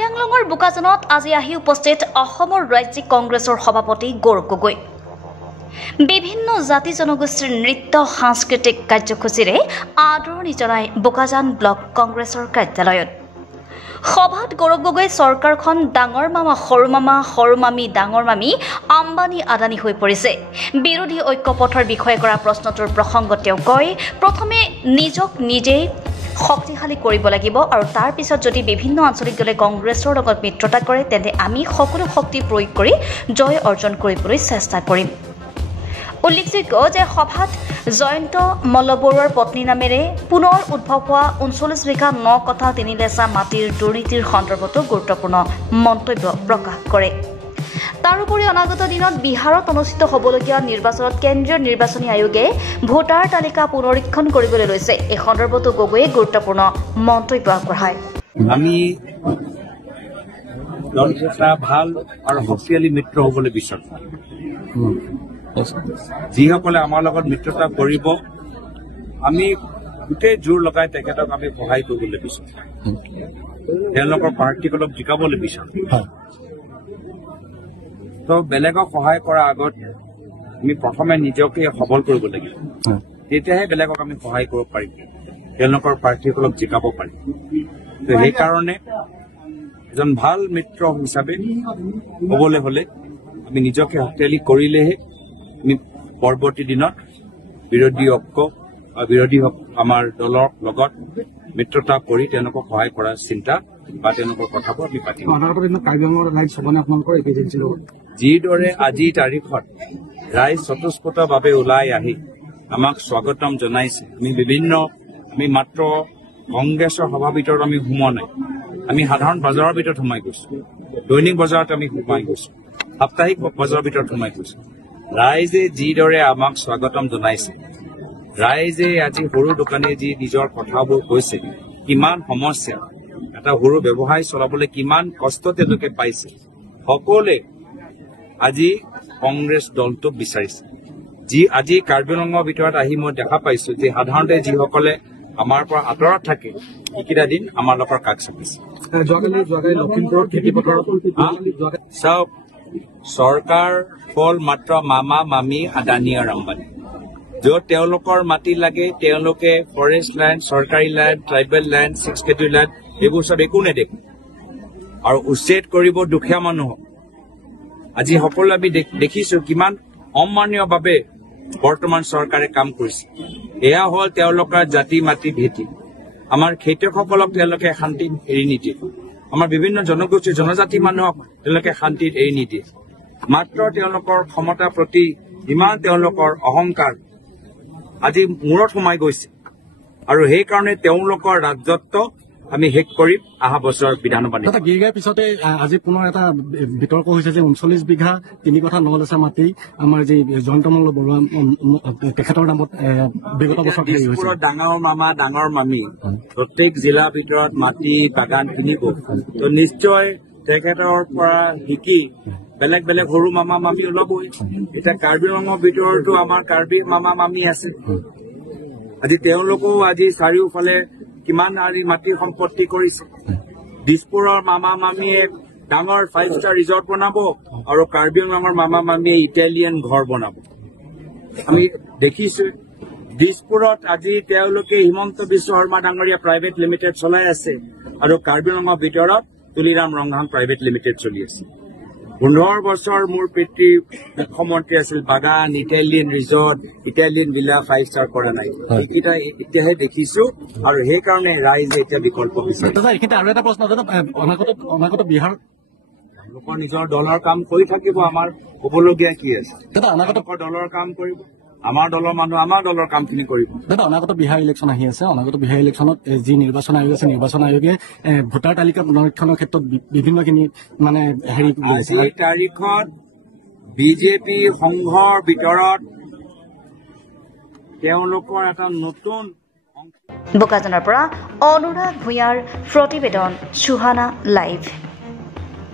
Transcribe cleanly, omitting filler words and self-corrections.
কাৰ্বি আংলঙৰ বোকাজানত আজি আহি উপস্থিত অসমৰ ৰাজ্যিক কংগ্ৰেছৰ সভাপতি গৌৰৱ গগৈ বিভিন্ন জাতি জনগোষ্ঠীৰ নৃত্য সাংস্কৃতিক কাৰ্যসূচীৰে আদৰণি জনাই বোকাজান ব্লক কংগ্ৰেছৰ কাৰ্যালয়ত সভাত গৌৰৱ গগৈ চৰকাৰখন ডাঙৰ মামা সৰু মামী ডাঙৰ মামী আম্বানী আদানী হৈ পৰিছে বিৰোধী ঐক্যপথৰ বিষয়ে কৰা প্ৰশ্নটোৰ প্ৰসংগত তেওঁ কয় প্ৰথমে নিজক নিজেই শক্তিশালী কৰিব লাগিব আৰু তাৰ পিছত যদি বিভিন্ন আঞ্চলিক দলে কংগ্ৰেছৰ লগত মিত্ৰতা কৰে তেন্তে আমি সকলো শক্তি প্ৰয়োগ কৰি জয় অৰ্জন কৰিবলৈ চেষ্টা কৰিম উল্লেখযোগ্য যে সভাত জয়ন্ত মল্লবৰুৱাৰ পত্নী নামেৰে পুনৰ উদ্ভৱ হোৱা ৩৯ বিঘা ৯ কথা ৩ লেচা মাটিৰ দুৰ্নীতিৰ সন্দৰ্ভতো গুৰুত্বপূৰ্ণ মন্তব্য প্ৰকাশ কৰে তাৰোপৰি অনাগত দিনত বিহাৰত অনুষ্ঠিত হ'বলগীয়া নিৰ্বাচনত কেন্দ্ৰীয় নিৰ্বাচনী আয়োগে ভোটাৰ তালিকা পুনৰীক্ষণ কৰিবলৈ লৈছে এই সন্দৰ্ভতো গগৈয়ে গুৰুত্বপূৰ্ণ মন্তব্য আগবঢ়ায় আমি এটা ভাল আৰু শক্তিশালী মিত্ৰ হ'বলৈ বিচাৰো যিসকলে আমাৰ লগত মিত্ৰতা কৰিব আমি গোটেই জোৰ লগাই তেখেতক আমি সহায় কৰিবলৈ বিচাৰো তেওঁলোকৰ প্ৰাৰ্থীসকলক জিকাবলৈ বিচাৰো তো বেলেগক সহায় কৰাৰ আগত আমি প্ৰথমে নিজকে সবল কৰিব লাগিব তেতিয়াহে বেলেগক আমি সহায় কৰিব পাৰিম তেওঁলোকৰ প্ৰাৰ্থীসকলক জিকাব পাৰিম তো সেইকাৰণে এজন ভাল মিত্ৰ হিচাপে হ'বলৈ হ'লে আমি নিজকে শক্তিশালী কৰিলেহে আমি পৰৱৰ্তী দিনত বিৰোধী আমাৰ দলৰ লগত মিত্ৰতা কৰি তেওঁলোকক সহায় কৰাৰ চিন্তা বা তেওঁলোকৰ কথাবোৰ আমি পাতিম যিদৰে আজিৰ তাৰিখত ৰাইজ স্বতঃস্ফূৰ্তভাৱে ওলাই আহি আমাক স্বাগতম জনাইছে আমি মাত্ৰ কংগ্ৰেছৰ সভাৰ ভিতৰত আমি সোমোৱা নাই আমি সাধাৰণ বজাৰৰ ভিতৰত সোমাই গৈছো দৈনিক বজাৰত আমি সোমাই গৈছো সাপ্তাহিক বজাৰৰ ভিতৰত সোমাই গৈছো ৰাইজে যিদৰে আমাক স্বাগতম জনাইছে ৰাইজে আজি সৰু দোকানীয়ে যি নিজৰ কথাবোৰ কৈছে কিমান সমস্যা এটা সৰু ব্যৱসায় চলাবলৈ কিমান কষ্ট তেওঁলোকে পাইছে সকলোৱে আজি কংগ্ৰেছ দলটোক বিচাৰিছে আজি কাৰ্বি আংলঙৰ ভিতৰত আহি মই দেখা পাইছো যে সাধাৰণতে যিসকলে আমাৰ পৰা আঁতৰত থাকে এইকেইটা দিন আমাৰ লগত কাষ চাপিছে চব চৰকাৰ ফল মাত্ৰ মামা মামী আদানী আৰু আম্বানী য'ত তেওঁলোকৰ মাটি লাগে তেওঁলোকে ফৰেষ্ট লেণ্ড চৰকাৰী land tribal land 6 scheduled land এইবোৰ চব একো নেদেখে আৰু উচ্ছেদ কৰিব দুখীয়া মানুহক আজি সকলো আমি দেখিছো কিমান অমান্যভাৱে বৰ্তমান চৰকাৰে কাম কৰিছে এয়া হ'ল তেওঁলোকৰ জাতি মাটি ভেটি আমাৰ খেতিয়কসকলক তেওঁলোকে শান্তিত এৰি নিদিয়ে আমাৰ বিভিন্ন জনগোষ্ঠী জনজাতি মানুহক তেওঁলোকে শান্তিত এৰি নিদিয়ে মাত্ৰ তেওঁলোকৰ ক্ষমতাৰ প্ৰতি ইমান তেওঁলোকৰ অহংকাৰ আজি মূৰত সোমাই গৈছে আৰু সেইকাৰণে তেওঁলোকৰ ৰাজত্ব আমি শেষ কৰিম অহা বছৰ বিধানসভা গিৰিগাৰ পিছতে আজি পুনৰ এটা বিতৰ্ক হৈছে যে ৩৯ বিঘা ৩ কথা ৯ লেচা মাটি আমাৰ যি জয়ন্ত মল্লবৰুৱা তেখেতৰ নামত বিগত বছৰ দিছপুৰৰ ডাঙৰ মামা ডাঙৰ মামী প্ৰত্যেক জিলাৰ ভিতৰত মাটি বাগান কিনিব তো নিশ্চয় তেখেতৰ পৰা শিকি বেলেগ বেলেগ সৰু মামা মামী ওলাবই এতিয়া কাৰ্বি আংলঙৰ ভিতৰতো আমাৰ কাৰ্বি মামা মামী আছে আজি তেওঁলোকেও আজি চাৰিওফালে কিমান আৰু মাটিৰ সম্পত্তি কৰিছে দিছপুৰৰ মামা মামীয়ে ডাঙৰ 5-star ৰিজৰ্ট বনাব আৰু কাৰ্বি আংলঙৰ মামা মামীয়ে ইটালিয়ান ঘৰ বনাব আমি দেখিছো দিছপুৰত আজি তেওঁলোকে হিমন্ত বিশ্ব শৰ্মা ডাঙৰীয়া প্ৰাইভেট লিমিটেড চলাই আছে আৰু কাৰ্বি আংলঙৰ ভিতৰত তুলিৰাম ৰংহাং প্ৰাইভেট লিমিটেড চলি আছে 15 বছৰ মোৰ পিতৃ মুখ্যমন্ত্ৰী আছিল বাগান Italian resort Italian villa 5-star কৰা নাই এইকেইটা এতিয়াহে দেখিছো আৰু সেইকাৰণে ৰাইজে এতিয়া বিকল্প বিচাৰে আৰু এটা প্ৰশ্ন অনাগত বিহাৰ লোকৰ নিজৰ দলৰ কাম কৰি থাকিব আমাৰ হ'বলগীয়া কি আছে অনাগত দলৰ কাম কৰিব আমাৰ দলৰ মানুহ আমাৰ দলৰ কামখিনি কৰিব দাদা অনাগত বিহাৰ ইলেকশ্যন আহি আছে অনাগত বিহাৰ ইলেকশ্যনত যি নিৰ্বাচন আয়োগ আছে নিৰ্বাচন আয়োগে ভোটাৰ তালিকা পুনৰীক্ষণৰ ক্ষেত্ৰত বিভিন্নখিনি মানে আজিৰ তাৰিখত বিজেপি সংঘৰ ভিতৰত তেওঁলোকৰ এটা নতুন বোকাজানৰ পৰা অনুৰাগ ভূঞাৰ প্ৰতিবেদন সুহানা লাইভ।